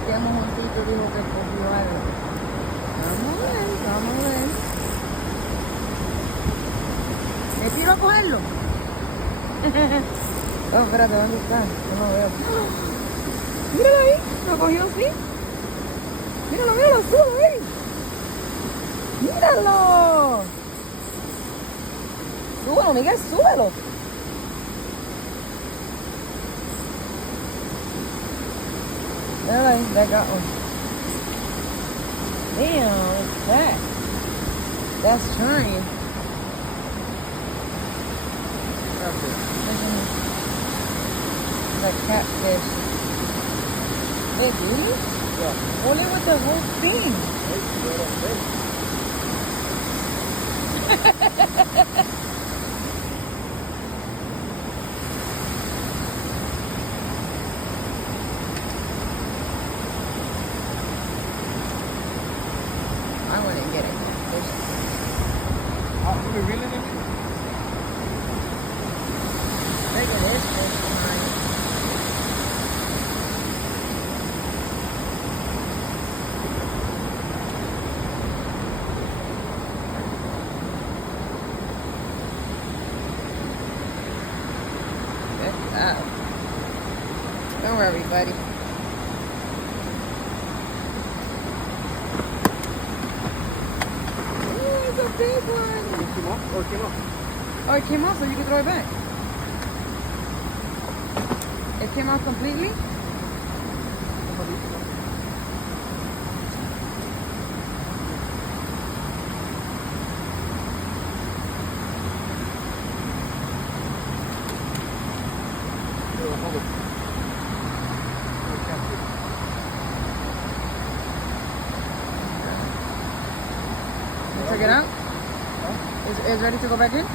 pesquemos juntitos, dijo que cogió algo. Vamos a ver, vamos a ver. ¿Me tiro a cogerlo? Oh, espérate, ¿dónde está? No lo veo. Míralo ahí, lo cogió así. Míralo, míralo, súbelo ahí. Míralo. Súbelo, Miguel, súbelo. Míralo ahí, that got one. Damn, what's that? That's trying. Like catfish. Hey, do you? Yeah. Only with the whole thing. I wouldn't get it. Are we reeling it? Look at this fish line. Good job. Don't worry, buddy. Oh, it's a big one. It came off or it came off? Oh, it came off, so you can throw it back. It came off completely? You took it out? Is it ready to go back in?